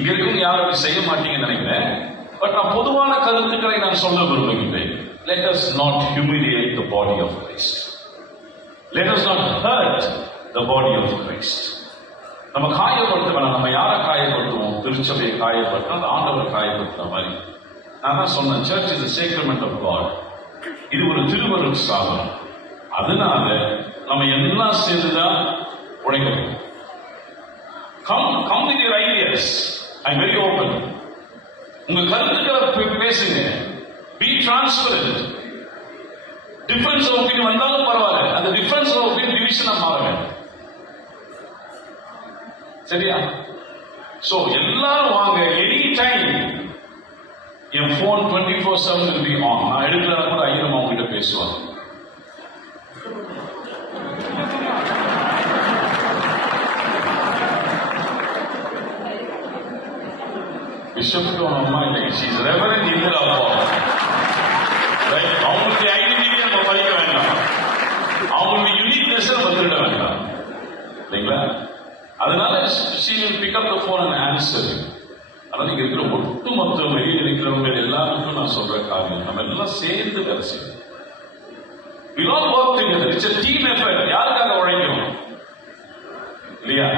இங்க இருக்கும் யாரும் செய்ய மாட்டீங்கன்னு நினைக்கிறேன். பட் நான் பொதுவான கருத்துக்களை நான் சொல்ல விரும்புகின்றேன். Let us not humiliate the body of Christ. Let us not hurt the body of Christ. நம்ம காயப்படுத்த வேணாம். நம்ம யாரை காயப்படுத்துவோம்? திருச்சபையை காயப்படுத்த, அந்த ஆண்டவர் காயப்படுத்த மாதிரி. நான் தான் சொன்னேன், search is a sacrament of God. இது ஒரு திருவருள் ஸ்தாபனம். அதனால நம்ம எல்லாம் சேர்ந்துதான் உழைக்கணும். Come with your ideas. I'm very open. உங்க கருத்துக்களை பேசுங்க. Be transparent. Difference of opinion வந்தாலும் பரவாயில்ல, அந்த டிஃபரன்ஸ் ஆஃப் ஒப்பீனியன் டிவிஷனா மாற வேண்டும். சரியா? சோ எல்லாரும் வாங்க. Any time N phone 24/7 will be on. நான் எடுக்கலன்னா கூட ஐயரம் அவங்க கிட்ட பேசுவாங்க. பிஷப்க்கு அம்மா இல்லை, she's Reverend Indra Paul. Right? அவங்களுக்கு ஐடென்டிட்டி நம்ம பறிக்க வேண்டாம், அவங்களுக்கு யூனிக்னஸ் நம்ம திருட வேண்டாம், இல்லைங்களா? அதனால she will pick up the phone and answer. அதனால இங்க இருக்கிற ஒட்டுமொத்த வெளியில் இருக்கிறவங்க எல்லாருக்கும் நான் சொல்ற காரியம், நம்ம எல்லாம் சேர்ந்து வேலை செய்யணும். We all work together. It's a team effort. யாருக்காக உழைக்கும் இல்லையா?